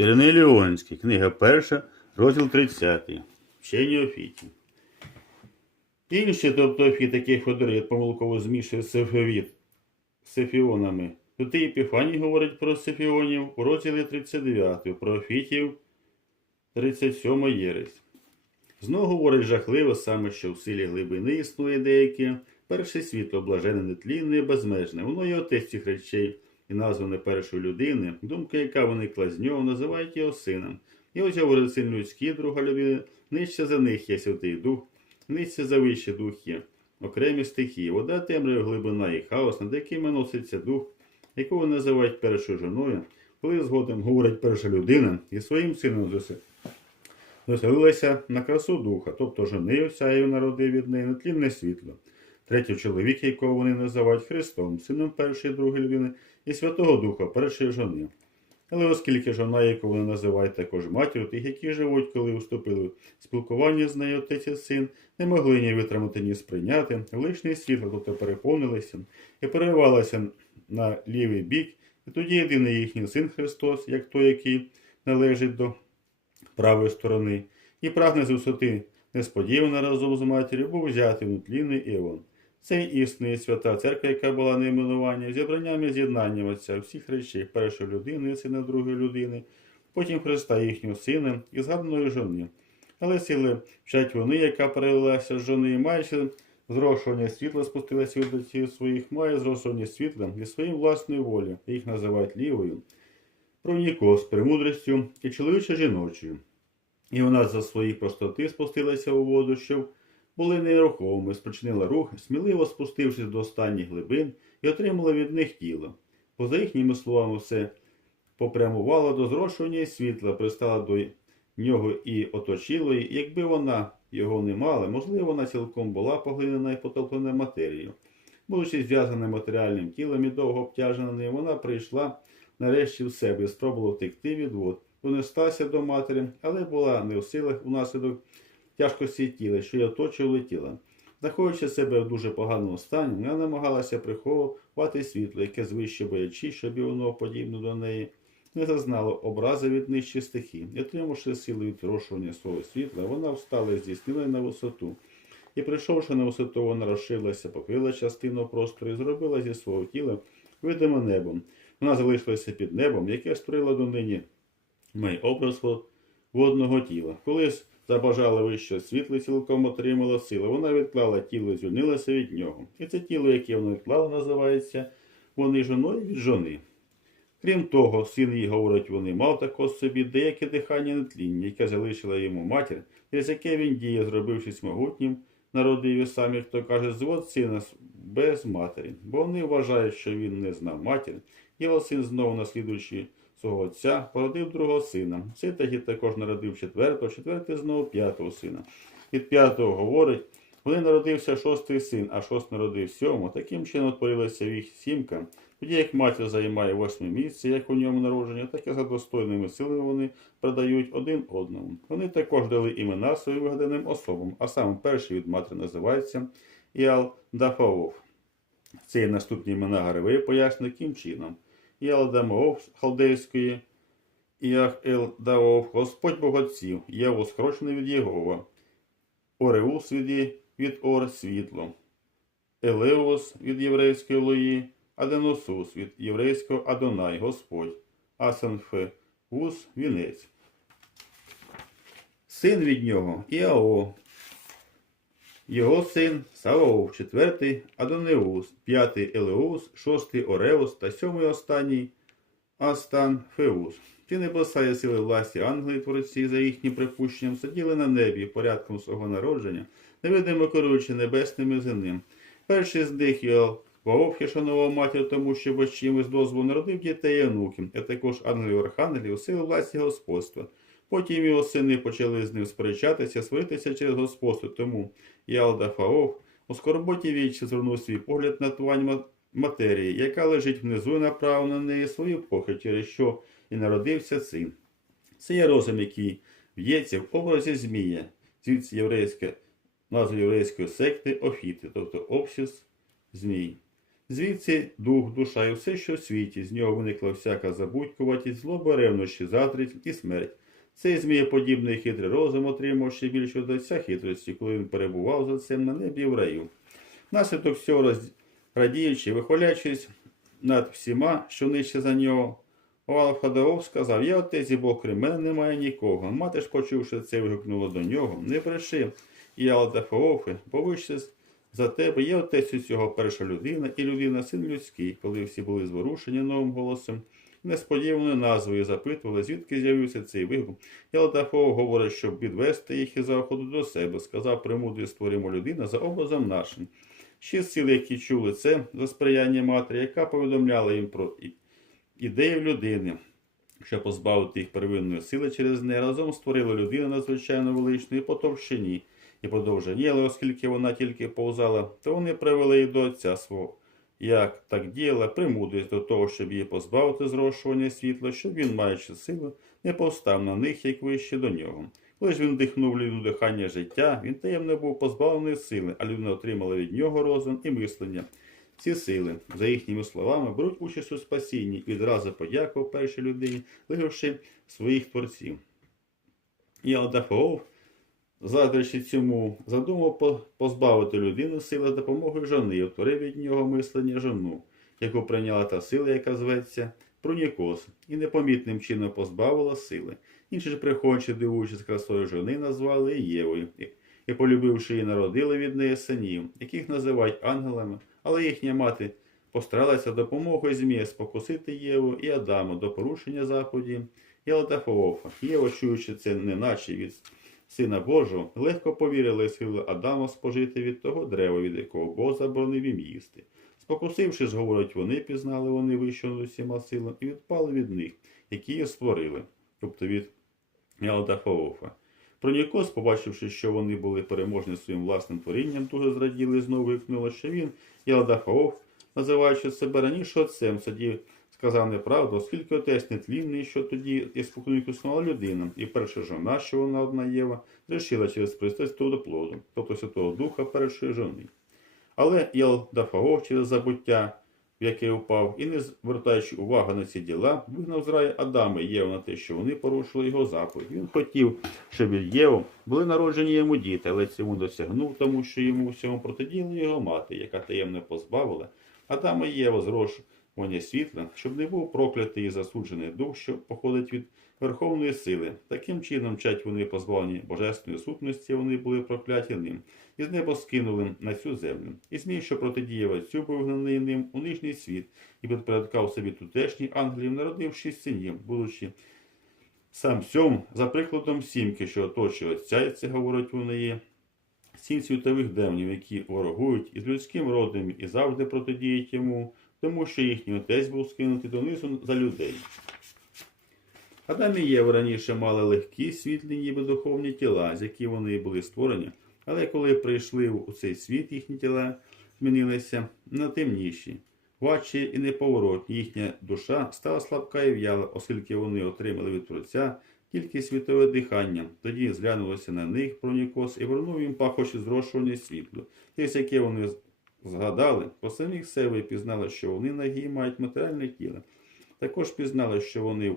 Іриней Ліонський, книга 1, розділ 30. Вчені Офіті. Інші, тобто Офіт, яких Федорит помилково змішує з Сефіонами. Тут і Епіфаній говорить про Сефіонів у розділі 39, про Офітів 37 єресь. Знову говорить жахливо саме, що в силі глибини існує деяке перше світло, блажене, нетлінне, і безмежне. Воно є отець цих речей і назване першою людини, думка, яка виникла з нього, називають його сином. І ось говорить син людський, друга людина, нижче за них є Святий Дух, нижче за вищі дух є, окремі стихії, вода, темрява, глибина і хаос, над якими носиться дух, якого називають першою жоною, коли згодом говорить перша людина і своїм сином засе- заселилася на красу духа, тобто жени осяю народив від неї нетлінне світло. Третій чоловік, якого вони називають Христом, сином першої і другої людини, і Святого Духа, першої жони. Але оскільки жона, яку вони називають також матір'ю, тих, які живуть, коли вступили в спілкування з нею отець і син, не могли ні витримати, ні сприйняти, лишнє світло, тобто переповнилися і переривалося на лівий бік, і тоді єдиний їхній син Христос, як той, який належить до правої сторони, і прагне з висоти несподівано разом з матір'ю, був взятий в нетлінний Іон. Це і існує свята церква, яка була найменування, зібранням і з'єднанням Отця всіх речей, першої людини, сина другої людини, потім Христа їхнього сина і згаданої жони. Але сили вчать вони, яка перелилася з жони, маючи зрошування світла, спустилася від отців своїх, має зрошування світла і своїм власної волі, їх називають лівою, проніко з премудрістю і чоловічо жіночою. І вона за свої простоти спустилася у воду, щоб були нерухомими, спричинила рух, сміливо спустившись до останніх глибин і отримала від них тіло. Поза їхніми словами, все попрямувало до зрошування світла, пристала до нього і оточило її. Якби вона його не мала, можливо, вона цілком була поглинена і потоплена матерією. Будучи зв'язана матеріальним тілом і довго обтяжена ним, вона прийшла нарешті в себе і спробувала втекти від вод. Донеслася до матері, але була не в силах унаслідок тяжкості тіла, що й оточували тіла. Знаходячи себе в дуже поганому стані, вона намагалася приховувати світло, яке звище боячи, щоб і воно подібне до неї, не зазнало образи від нижчих стихій. І отримавши сили від зрошування свого світла, вона встала і здійснила на висоту. І прийшовши на висоту, вона розширилася, покрила частину простору і зробила зі свого тіла видиме небом. Вона залишилася під небом, яке створила донині має образ водного тіла. Колись забажала вище світло, цілком отримала сили. Вона відклала тіло і звільнилася від нього. І це тіло, яке вона відклала, називається вони жоною від жони. Крім того, син її, говорить, вони мав також собі деяке дихання нетління, яке залишила йому матір, через яке він діє, зробившись могутнім, народив і сам, як то каже, звод сина без матері, бо вони вважають, що він не знав матір. Його син знову, наслідуючи свого отця, породив другого сина. Таки також народив четвертого, четвертий знову п'ятого сина. Від п'ятого говорить, вони народився шостий син, а шостий народив сьомого. Таким чином творилася їх сімка. Тоді як матір займає восьме місце, як у ньому народження, так і за достойними силами вони продають один одному. Вони також дали імена своїм вигаданим особам, а саме перший від матері називається Іал Дафаоф. Ці наступні імена Гаревей пояснюють яким чином. Іалдамов з халдейської, Іах Ел Даов, Господь Бог отців, Єву скорочений від Єгова, Ореус від, від Ор світло, Елеус від єврейської Лої, Аденосус від єврейського Адонай, Господь, Асанфеус вінець. Син від нього Іао, його син Саваоф, четвертий Адонеус, п'ятий Елеус, шостий Ореус та сьомий останній Астан Феус. Ті небеса і сили власті ангели творці за їхнім припущенням сиділи на небі порядком свого народження, невидимо керуючи небесним і земним. Перший з них Йол шанував матір, тому що без чимось дозволу народив дітей і онуків, а також ангелів архангелів, сили власті господства. Потім його сини почали з ним сперечатися, сваритися через господство, тому Ялда Фаоф у скорботі вічі звернув свій погляд на твань матерії, яка лежить внизу і направив на неї свою похоть, через що і народився син. Це є розум, який в'ється в образі змія, звідси єврейська назва єврейської секти Офіти, тобто общіс змій. Звідси дух, душа і все, що в світі, з нього виникла всяка забудькуватість, злоба, ревнощі, заздрість і смерть. Цей змієподібний хитрий розум отримав ще більше до хитрості, коли він перебував за цим на небі в раю. Наслідок всього роз... радіючи, вихвалячись над всіма, що нижче за нього, Овалов Хадаов сказав, я отець і Бог крім мене немає нікого. Мати ж, почувши це, вигукнула до нього, не бреши, і я Алдафаофи, повище за тебе є отець усього перша людина і людина син людський, коли всі були зворушені новим голосом, несподіваною назвою запитували, звідки з'явився цей вигук. Ялдафов говорить, щоб відвести їх і заходу до себе, сказав премудрий створимо людина за образом нашим. Шість сил, які чули це за сприяння матері, яка повідомляла їм про ідею людини, щоб позбавити їх первинної сили через неї, разом створила людину надзвичайно величну і по товщині, і по довжині, але оскільки вона тільки повзала, то вони привели її до отця свого. Як так діяла, примудрість до того, щоб її позбавити зрошування світла, щоб він, маючи силу, не повстав на них, як вище до нього. Коли ж він дихнув людину дихання життя, він таємно був позбавлений сили, а людина отримала від нього розум і мислення. Ці сили, за їхніми словами, беруть участь у спасінні і відразу подякував першій людині, лишивши своїх творців. І Алдафаов, заздрячи цьому, задумав позбавити людину сили допомогою жони і утворив від нього мислення жону, яку прийняла та сила, яка зветься Прунікос, і непомітним чином позбавила сили. Інші ж приходячи, дивуючись красою жони, назвали Євою, і, полюбивши її, народили від неї синів, яких називають ангелами, але їхня мати постаралася допомогою змія спокусити Єву і Адаму до порушення заповіді і Алдафоофа. Єва, чуючи це неначе від Сина Божого, легко повірила і схилила Адама спожити від того дерева, від якого Бог заборонив їм їсти. Спокусивши ж, говорять, вони пізнали вони вище над усіма силами і відпали від них, які їх створили, тобто від Ялдафаофа. Пронікос, побачивши, що вони були переможні своїм власним творінням, дуже зраділи знову викнули, що він, Ялдафаоф, називаючи себе раніше отцем, тоді сказав неправду, оскільки отець нетлінний, що тоді і спокійно існувала людина, і перша жона, що вона одна Єва, зрішила через пристрасть до плоду, тобто Святого Духа першої жони. Але Ялдафаоф через забуття, в яке упав, і не звертаючи увагу на ці діла, вигнав з раю Адама і Єву на те, що вони порушили його заповідь. Він хотів, щоб від Єву були народжені йому діти, але цьому досягнув, тому що йому всьому протидіяла його мати, яка таємно позбавила Адама і Єву зрошування світла, щоб не був проклятий і засуджений дух, що походить від верховної сили. Таким чином, чать вони позбавлені божественної сутності, вони були прокляті ним, і з неба скинули на цю землю. І змій, що протидіяв отцю, був ним у нижній світ, і підпорядкав собі тутешній ангелів, народив шість синів, будучи сам сьом, за прикладом сімки, що оточує отця, і це говорить вони є. Сім світових демонів, які ворогують із людським родом і завжди протидіють йому, тому що їхній отець був скинутий донизу за людей. Адам і Єва раніше мали легкі, світлі, ніби духовні тіла, з які вони були створені, але коли прийшли у цей світ, їхні тіла змінилися на темніші, важчі і неповоротні. Їхня душа стала слабка і в'яла, оскільки вони отримали від Творця тільки світове дихання. Тоді зглянулося на них пронікос і вернув їм пахощі зрошування світло, із яке вони згадали, по самих себе пізнали, що вони нагі мають матеріальне тіло. Також пізнали, що вони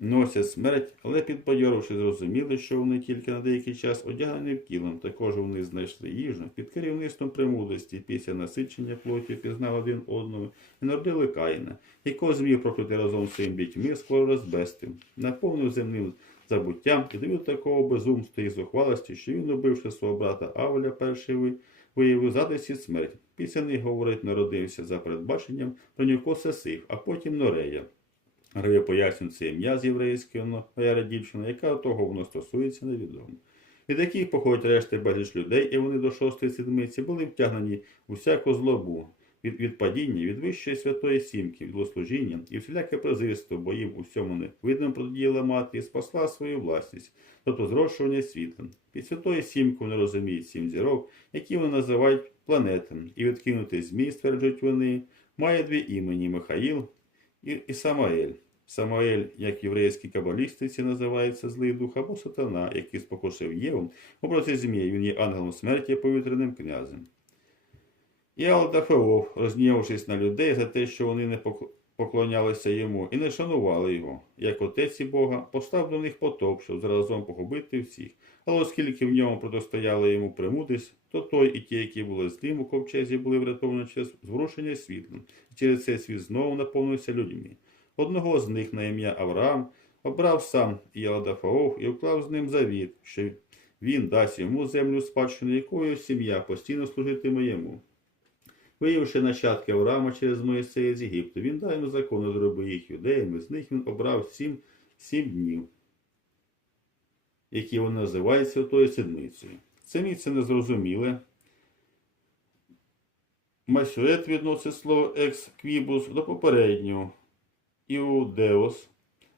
носять смерть, але підбадьоривши, зрозуміли, що вони тільки на деякий час одягнені в тілом. Також вони знайшли їжу під керівництвом премудрості після насичення плоті пізнали один одного і народили Каїна, якого зміг проклити разом з своїм дітьми, скоро розбести, наповнив земним забуттям і довів такого безумства і зухвалості, що він, убивши свого брата Авеля, перший ви- виявив задисі смерть. Після них, говорить, народився за передбаченням про нього Сесив, а потім Норея. Граві пояснює це ім'я з єврейського Нояра дівчина, яка того воно стосується, невідомо. Від яких походять решти безліч людей, і вони до шостої седмиці були втягнені у всяку злобу, від, падіння, від вищої святої сімки, від злослужіння і всіляке презирство, бо їм у всьому не видно протидіяла мати і спасла свою власність, тобто зрошування світла. Під святою сімкою вони розуміють сім зірок, які вони називають планетами, і відкинутий змій, стверджують вони, має дві імені Михаїл і, і Самаель. Самаель, як єврейські кабалістиці, називається злий дух або сатана, який спокушив Єву в образі змії, він є ангелом смерті повітряним князем. І Алдафеов, розгнівавшись на людей за те, що вони не поклонялися йому і не шанували його, як отець і Бога, постав до них потоп, щоб заразом погубити всіх. Але оскільки в ньому протистояли йому примудись, то той і ті, які були з ним у ковчезі, були врятовані через зворушення світлом, і через цей світ знову наповнився людьми. Одного з них на ім'я Авраам обрав сам Єладафаов і уклав з ним завіт, що він дасть йому землю спадщину, якою сім'я постійно служитиме йому. Виявивши нащадки Авраама через Моїсея з Єгипту, він дав йому закони, зробив їх юдеями, з них він обрав сім, сім днів, які вони називають Святою Седмицею. Це місце незрозуміле. Масюет відносить слово екс-квібус до попереднього. Іудеос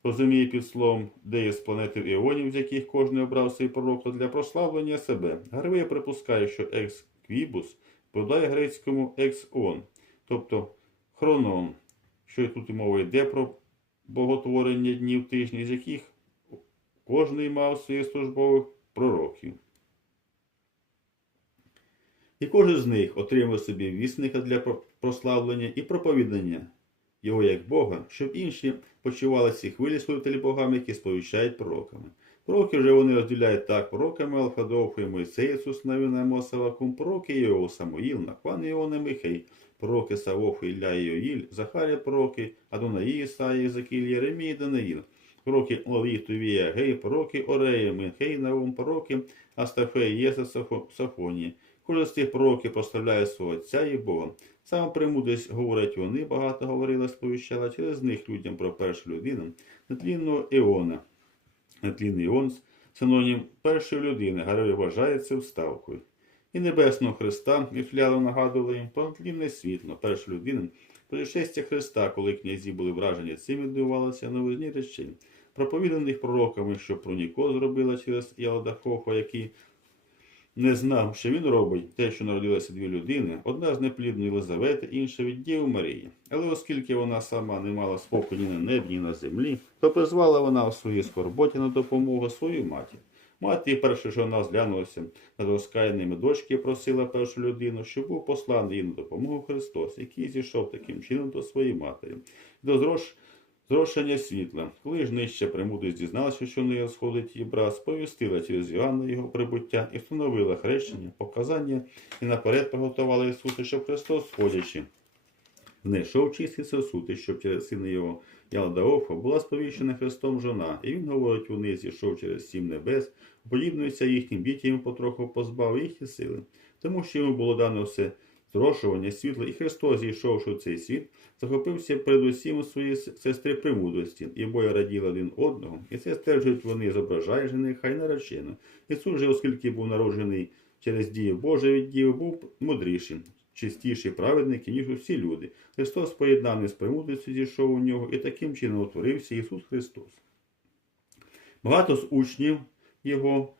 розуміє під словом деї з планети Іонів, з яких кожен обрав свій пророка для прославлення себе. Гарвея припускає, що екс-квібус подає грецькому екс-он, тобто хронон, що тут і мова йде про боготворення днів тижні, з яких кожний мав своїх службових пророків. І кожен з них отримав собі вісника для прославлення і проповідання його як Бога, щоб інші почували ці хвилі служителі богами, які сповіщають пророками. Пророки вже вони розділяють так пророками Алфадовху і Мойсей, Ісус Навина, Мосавакум, пророки Його, Самуїл, Нахван Іона, Михей, пророки Савоху, Ілля і Йоїль, Захарія пророки, Адонаї, Ісаї, Єзекіль, Єремій, Даниїл, пророки Олі, Тувія, Гей, пророки Орея, Михей, Наум, пророки Астафея, Єса, Сафо- Сафонія. Кожен з тих пророків прославляє свого Отця і Бога. Саме премудрість говорять вони, багато говорила, сповіщала через них людям про першу людину, нетлінного Іона. Нетлінний Онс, – синонім першої людини, Гареві вважається вставкою. І небесного Христа Міфляло нагадували їм про нетлінне світло, першу людину, пришестя Христа, коли князі були вражені цим, відбувалися новизні речей, проповіданих пророками, що про нікого зробила через Ялдафофа, який не знав, що він робить те, що народилися дві людини, одна з неплідної Єлизавети, інша від Діви Марії. Але оскільки вона сама не мала спокою ні на небі, ні на землі, то призвала вона у своїй скорботі на допомогу свою матір. Мати, перше, що вона зглянулася над розкаяними дочки, просила першу людину, щоб був посланий їй на допомогу Христос, який зійшов таким чином до своєї матері. До зрош... зрошення світла. Коли ж нижче премудрість дізналася, що в неї сходить її брат, сповістила через Йоанна його прибуття і встановила хрещення, показання і наперед приготувала Ісуса, щоб Христос, сходячи, знайшов чистий сосуд, щоб через сина його Ялдаофа була сповіщена Христом жона, і він говорить, вони зійшов через сім небес, подібнується їхнім дітям і потроху позбав їхні сили, тому що йому було дано все зрошування світла, і Христос, зійшовши в цей світ, захопився передусім у своїй сестри премудрості, і боя раділи один одного, і це стежують вони, зображає жениха й наречену. Ісус же, оскільки був народжений через дію Божу від діви, був мудрішим, чистіший праведник, ніж усі люди. Христос, поєднаний з премудрістю, зійшов у нього, і таким чином утворився Ісус Христос. Багато з учнів Його,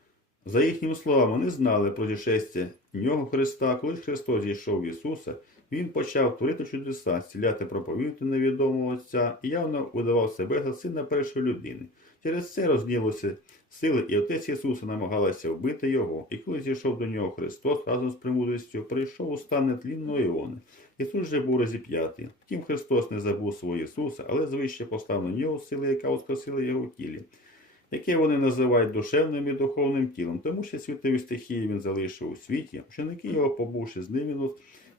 за їхніми словами, не знали про зішестя нього Христа. Коли Христос зійшов в Ісуса, Він почав творити чудеса, зціляти проповідати невідомого Отця і явно видавав себе за сина першої людини. Через це розділилися сили, і отець Ісуса намагалися вбити його. І коли зійшов до нього Христос разом з премудрістю, прийшов у стан нетлінного Іони. Ісус же був розіп'ятий. Втім, Христос не забув свого Ісуса, але звище постав на нього сили, яка воскресила його в тілі, яке вони називають душевним і духовним тілом, тому що світові стихії він залишив у світі, ученики його, побувши з ним,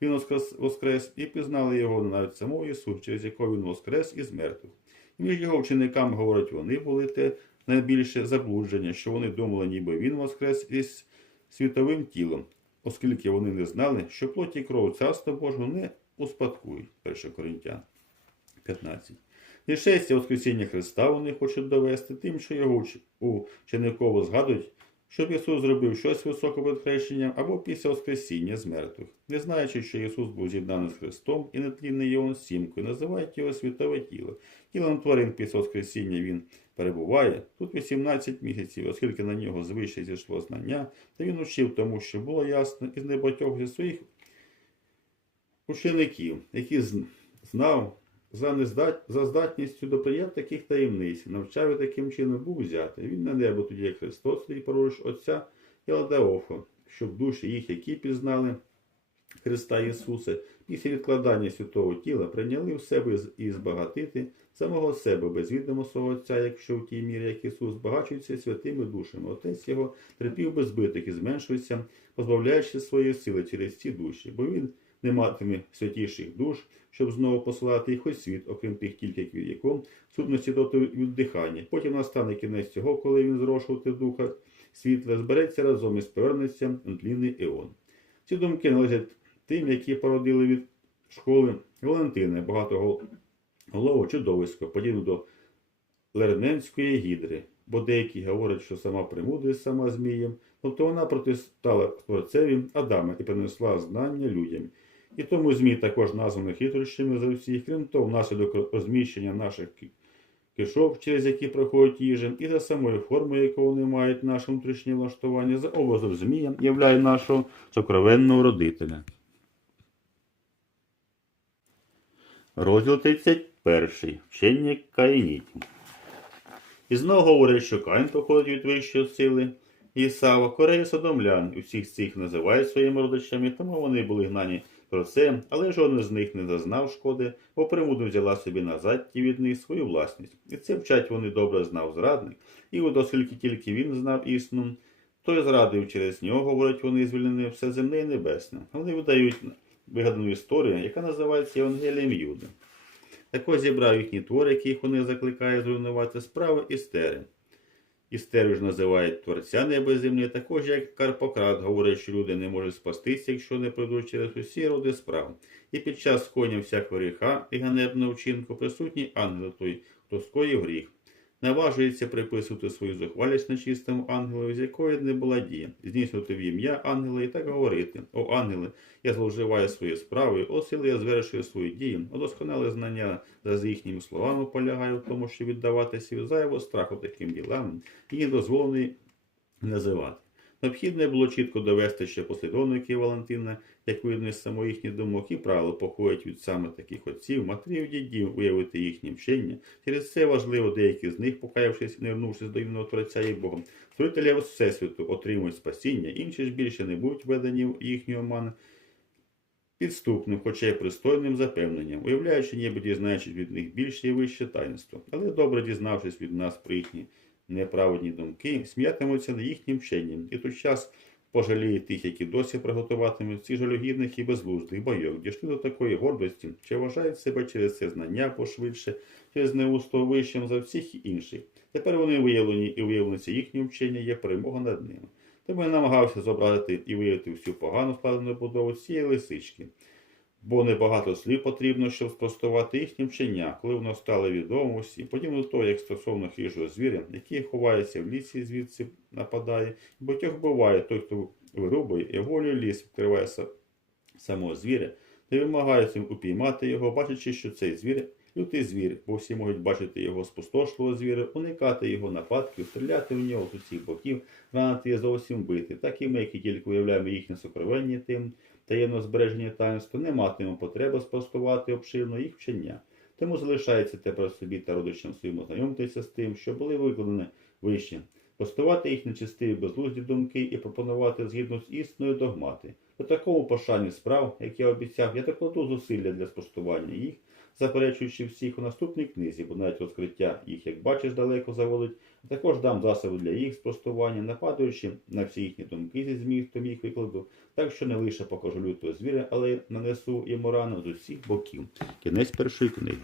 він воскрес, і пізнали його навіть самого Ісуса, через якого він воскрес із мертвих. І між його вчениками, говорять, вони були те найбільше заблудження, що вони думали, ніби він воскрес із світовим тілом, оскільки вони не знали, що плоть і кров царства Божого не успадкують. 1 Коринтян 15. І шестя Воскресіння Христа вони хочуть довести тим, що його учениково згадують, щоб Ісус зробив щось високе перед хрещенням або після Воскресіння з мертвих, не знаючи, що Ісус був з'єднаний з Христом і нетлінний Його сімкою, називають його світове тіло. Тілом тварин після Воскресіння він перебуває тут 18 місяців, оскільки на нього звище зійшло знання, та він учив тому, що було ясно із небагатьох зі своїх учеників, які знав за, нездат... за здатністю до прияття таких таємниць, навчав і таким чином був взятий. Він на небо тоді, як Христос, свій пророж Отця і Ладеофа, щоб душі їх, які пізнали Христа Ісуса, після відкладання святого тіла прийняли в себе і збагатити самого себе без відома свого Отця, якщо в тій мірі, як Ісус збагачується святими душами. Отець його терпів без збиток і зменшується, позбавляючи своєї сили через ці душі, бо він не матиме святіших душ, щоб знову посилати їх у світ, окрім тих тільки як віком, сутності до віддихання. Потім настане кінець цього, коли він зрошувати духа світла, збереться разом із повернеться тлінний еон. Ці думки належать тим, які породили від школи Валентини, багатоголову чудовисько, подібно до Лерненської гідри, бо деякі говорять, що сама примудрість сама змієм, тобто вона протистала творцеві Адама і принесла знання людям. І тому змій також названо хитрощами за всіх, крім того, внаслідок розміщення наших кишок, через які проходять їжа, і за самою формою, яку вони мають наше внутрішнє влаштування, за образом змія являє нашого сокровенного родителя. Розділ 31. Вчення Каїнітів. І знову говорять, що Каїн походить від вищої сили. Ісава, Корея Содомлян, усіх цих називають своїми родичами, тому вони були гнані про це, але жоден з них не зазнав шкоди, бо примуду взяла собі назад ті від них свою власність. І це вчать вони добре знав зрадник, і от оскільки тільки він знав істину, той зрадив через нього, говорять вони, звільнене все земне і небесне. Вони видають вигадану історію, яка називається Євангелієм Юди. Так ось зібрав їхні твори, яких вони закликають зруйнувати справи істери. Істерію ж називають творця неба і землі, також як Карпократ говорить, що люди не можуть спастися, якщо не пройдуть через усі роди справ. І під час скоєння всякого гріха і ганебного вчинку присутній ангел той, хто скоїв гріх. Наважується приписувати свою зухвалість нечистому ангелу, з якої не була дія, здійснювати в ім'я ангела і так говорити: О ангеле, я зловживаю свої справи, о сили я звершую свої дії, удосконале знання за їхніми словами полягає в тому, що віддаватися від зайвого страху таким ділам і дозволений називати. Необхідно було чітко довести ще послідовників Валентина, як видно з їхніх думок, і правило походять від саме таких отців, матерів, дідів, уявити їхнє вчення. Через це важливо деякі з них, покаявшись, не вернувшись до єдиного Творця і Богом, створителя Всесвіту отримують спасіння, інші ж більше не будуть введені в їхню оману підступним, хоча й пристойним запевненням, уявляючи, ніби дізнаючись від них більше і вище таїнство, але добре дізнавшись від нас про їхні неправедні думки, сміятимуться над їхнім вченням, і тут час пожаліє тих, які досі приготуватимуть ці жалюгідних і безглуздих бойок, дійшли до такої гордості, чи вважають себе через це знання пошвидше, через неусто вищим за всіх інших. Тепер вони виявлені і виявленці їхнє вчення є перемога над ними. Тому я намагався зобразити і виявити всю погану складену будову цієї лисички. Бо небагато слів потрібно, щоб спростувати їхнє вчення, коли воно стало відомо усі. Подібно до того, як стосовно хижого звіря, який ховається в лісі, звідси нападає, багатьох буває той, хто вирубує і волю ліс вкриває са- самого звіря, не вимагається упіймати його, бачачи, що цей звір лютий звір, бо всі можуть бачити його спустошливого звіра, уникати його нападків, стріляти в нього з усіх боків, ранити і зовсім бити. Так і ми, які тільки уявляємо їхнє сокровення тим, таємно збереження таїнства, не матиме потреби спростувати обширно їх вчення. Тому залишається тепер собі та родичам своїм ознайомитися з тим, що були викладені вище, постувати їх нечистиві безглузді думки і пропонувати згідно з істиною догмати. У такому пошані справ, як я обіцяв, я докладу зусилля для спростування їх, заперечуючи всіх у наступній книзі, бо навіть розкриття їх, як бачиш, далеко заводить, також дам засоби для їх спростування, нападаючи на всі їхні думки зі змістом їх викладу, так що не лише покажу лютого звіря, але й нанесу йому рану з усіх боків. Кінець першої книги.